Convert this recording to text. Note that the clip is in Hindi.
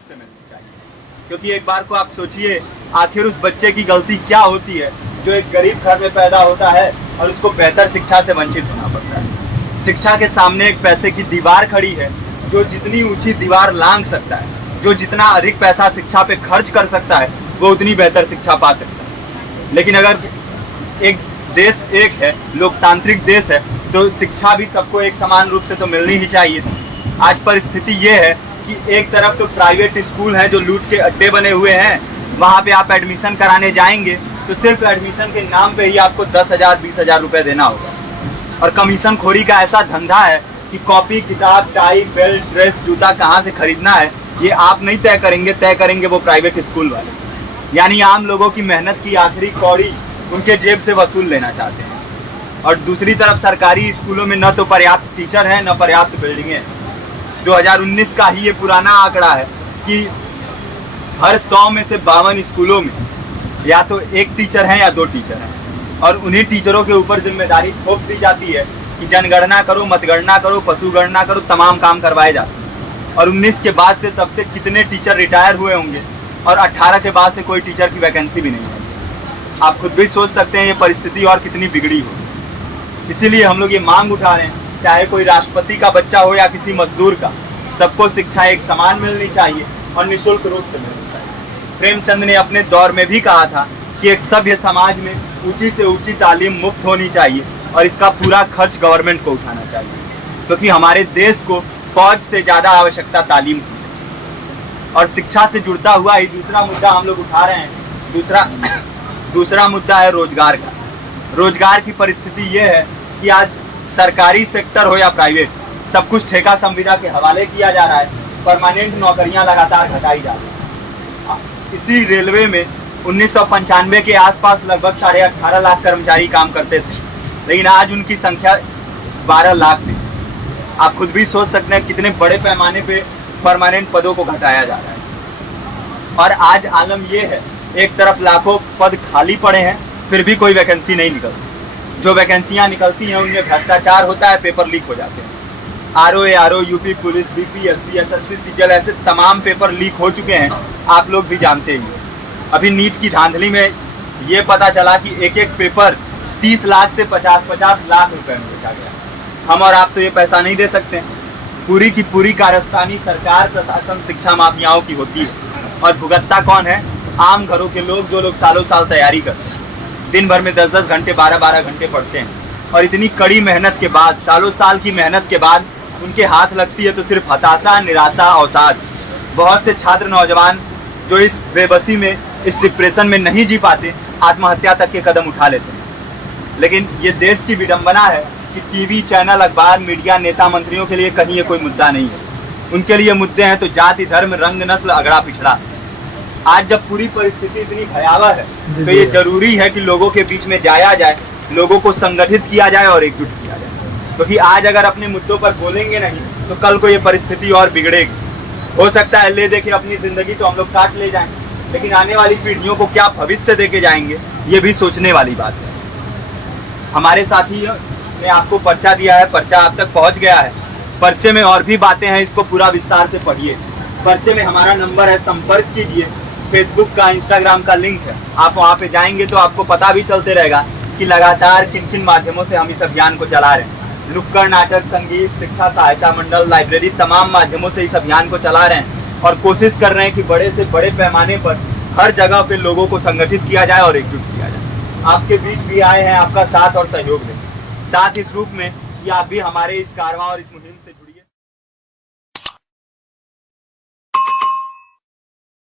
रूप से मिलनी चाहिए। क्योंकि एक बार को आप सोचिए, आखिर उस बच्चे की गलती क्या होती है जो एक गरीब घर में पैदा होता है और उसको बेहतर शिक्षा से वंचित होना पड़ता है। शिक्षा के सामने एक पैसे की दीवार खड़ी है, जो जितनी ऊंची दीवार लांघ सकता है, जो जितना अधिक पैसा शिक्षा पे खर्च कर सकता है, वो उतनी बेहतर शिक्षा पा सकता है। लेकिन अगर एक देश एक है, लोकतांत्रिक देश है, तो शिक्षा भी सबको एक समान रूप से तो मिलनी ही चाहिए। आज परिस्थिति ये है कि एक तरफ तो प्राइवेट स्कूल हैं जो लूट के अड्डे बने हुए हैं, वहाँ पे आप एडमिशन कराने जाएंगे तो सिर्फ एडमिशन के नाम पे ही आपको 10,000 20,000 रुपये देना होगा। और कमीशन खोरी का ऐसा धंधा है कि कॉपी, किताब, टाई, बेल्ट, ड्रेस, जूता कहाँ से खरीदना है ये आप नहीं तय करेंगे वो प्राइवेट स्कूल वाले। यानी आम लोगों की मेहनत की आखिरी कौड़ी उनके जेब से वसूल लेना चाहते हैं। और दूसरी तरफ सरकारी स्कूलों में न तो पर्याप्त टीचर हैं, न पर्याप्त बिल्डिंगें हैं। 2019 का ही ये पुराना आंकड़ा है कि हर 100 में से 52 स्कूलों में या तो एक टीचर है या 2 टीचर हैं। और उन्हीं टीचरों के ऊपर जिम्मेदारी थोप दी जाती है कि जनगणना करो, मतगणना करो, पशु गणना करो, तमाम काम करवाए जाते हैं। और 19 के बाद से तब से कितने टीचर रिटायर हुए होंगे और 18 के बाद से कोई टीचर की वैकेंसी भी नहीं है। आप खुद भी सोच सकते हैं ये परिस्थिति और कितनी बिगड़ी हो। इसीलिए हम लोग ये मांग उठा रहे हैं, चाहे कोई राष्ट्रपति का बच्चा हो या किसी मजदूर का, सबको शिक्षा एक समान मिलनी चाहिए और निःशुल्क रूप से मिलनी चाहिए। प्रेमचंद ने अपने दौर में भी कहा था कि एक सभ्य समाज में ऊंची से ऊंची तालीम मुफ्त होनी चाहिए और इसका पूरा खर्च गवर्नमेंट को उठाना चाहिए, क्योंकि हमारे देश को फौज से ज़्यादा आवश्यकता तालीम की है। और शिक्षा से जुड़ता हुआ ही दूसरा मुद्दा हम लोग उठा रहे हैं। दूसरा मुद्दा है रोजगार का। रोजगार की परिस्थिति ये है कि आज सरकारी सेक्टर हो या प्राइवेट, सब कुछ ठेका संविदा के हवाले किया जा रहा है। परमानेंट नौकरियां लगातार घटाई जा रही हैं। इसी रेलवे में 1995 के आसपास लगभग 18.5 लाख कर्मचारी काम करते थे, लेकिन आज उनकी संख्या 12 लाख थी। आप खुद भी सोच सकते हैं कितने बड़े पैमाने पे परमानेंट पदों को घटाया जा रहा है। और आज आलम ये है, एक तरफ लाखों पद खाली पड़े हैं, फिर भी कोई वैकेंसी नहीं निकलती। जो वैकेंसियां निकलती हैं उनमें भ्रष्टाचार होता है, पेपर लीक हो जाते हैं। RO, UP police, BPSC, SSC, CGL, ऐसे तमाम पेपर लीक हो चुके हैं, आप लोग भी जानते ही। अभी नीट की धांधली में ये पता चला कि एक एक पेपर 30 लाख से 50-50 लाख रुपए में बेचा गया। हम और आप तो ये पैसा नहीं दे सकते। पूरी की पूरी कारस्तानी सरकार, प्रशासन, शिक्षा माफियाओं की होती है। और भुगतता कौन है? आम घरों के लोग, जो लोग सालों साल तैयारी करते हैं, दिन भर में 10-10 घंटे, 12-12 घंटे पढ़ते हैं। और इतनी कड़ी मेहनत के बाद, सालों साल की मेहनत के बाद उनके हाथ लगती है तो सिर्फ हताशा, निराशा, अवसाद। बहुत से छात्र नौजवान जो इस बेबसी में, इस डिप्रेशन में नहीं जी पाते, आत्महत्या तक के कदम उठा लेते हैं। लेकिन ये देश की विडंबना है कि टीवी चैनल, अखबार, मीडिया, नेता, मंत्रियों के लिए कहीं ये कोई मुद्दा नहीं है। उनके लिए मुद्दे हैं तो जाति, धर्म, रंग, नस्ल, अगड़ा पिछड़ा। आज जब पूरी परिस्थिति इतनी भयावह है तो ये जरूरी है कि लोगों के बीच में जाया जाए, लोगों को संगठित किया जाए और एकजुट किया जाए। क्योंकि आज अगर अपने मुद्दों पर बोलेंगे नहीं तो कल को ये परिस्थिति और बिगड़ेगी। हो सकता है ले देके अपनी जिंदगी तो हम लोग काट ले जाएं, लेकिन आने वाली पीढ़ियों को क्या भविष्य देके जाएंगे, ये भी सोचने वाली बात है। हमारे साथी ने आपको पर्चा दिया है, पर्चा आप तक पहुंच गया है। पर्चे में और भी बातें हैं, इसको पूरा विस्तार से पढ़िए। पर्चे में हमारा नंबर है, संपर्क कीजिए। फेसबुक का, इंस्टाग्राम का लिंक है, आप वहाँ पे जाएंगे तो आपको पता भी चलते रहेगा कि लगातार किन किन माध्यमों से हम इस अभियान को चला रहे हैं। नुक्कड़ नाटक, संगीत, शिक्षा सहायता मंडल, लाइब्रेरी, तमाम माध्यमों से इस अभियान को चला रहे हैं और कोशिश कर रहे हैं कि बड़े से बड़े पैमाने पर हर जगह पे लोगों को संगठित किया जाए और एकजुट किया जाए। आपके बीच भी आए हैं आपका साथ और सहयोग दें। साथ इस रूप में कि आप भी हमारे इस कारवां और इस मुहिम से जुड़े